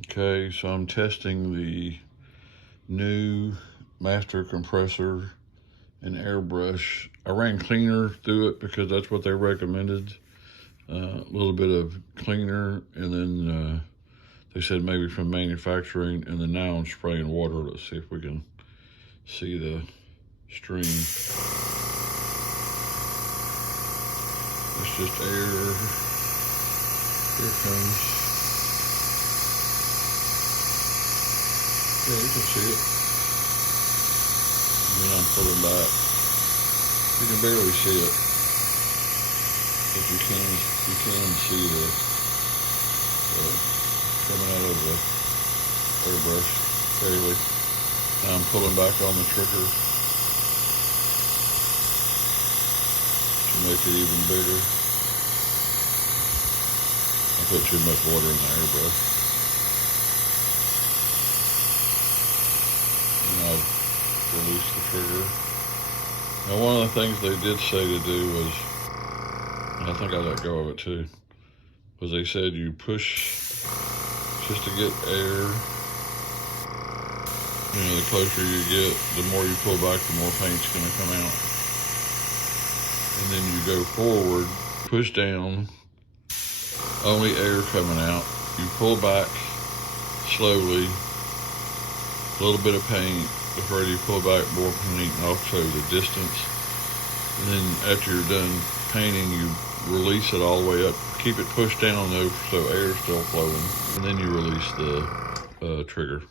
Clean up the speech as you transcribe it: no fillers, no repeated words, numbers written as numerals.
Okay, so I'm testing the new Master Compressor and Airbrush. I ran cleaner through it because that's what they recommended. A little bit of cleaner, and then they said maybe from manufacturing, and then now I'm spraying water. Let's see if we can see the stream. It's just air. Here it comes. Yeah, you can see it. And then I'm pulling back. You can barely see it, but you can see the coming out of the airbrush fairly. Now I'm pulling back on the trigger to make it even bigger. I put too much water in the airbrush. And I've released the trigger. Now, one of the things they did say to do was, and I think I let go of it too, was they said you push just to get air. You know, the closer you get, the more you pull back, the more paint's gonna come out. And then you go forward, push down, only air coming out. You pull back slowly, a little bit of paint. Before you pull back, more paint, and also the distance. And then after you're done painting, you release it all the way up. Keep it pushed down though, so air's still flowing. And then you release the trigger.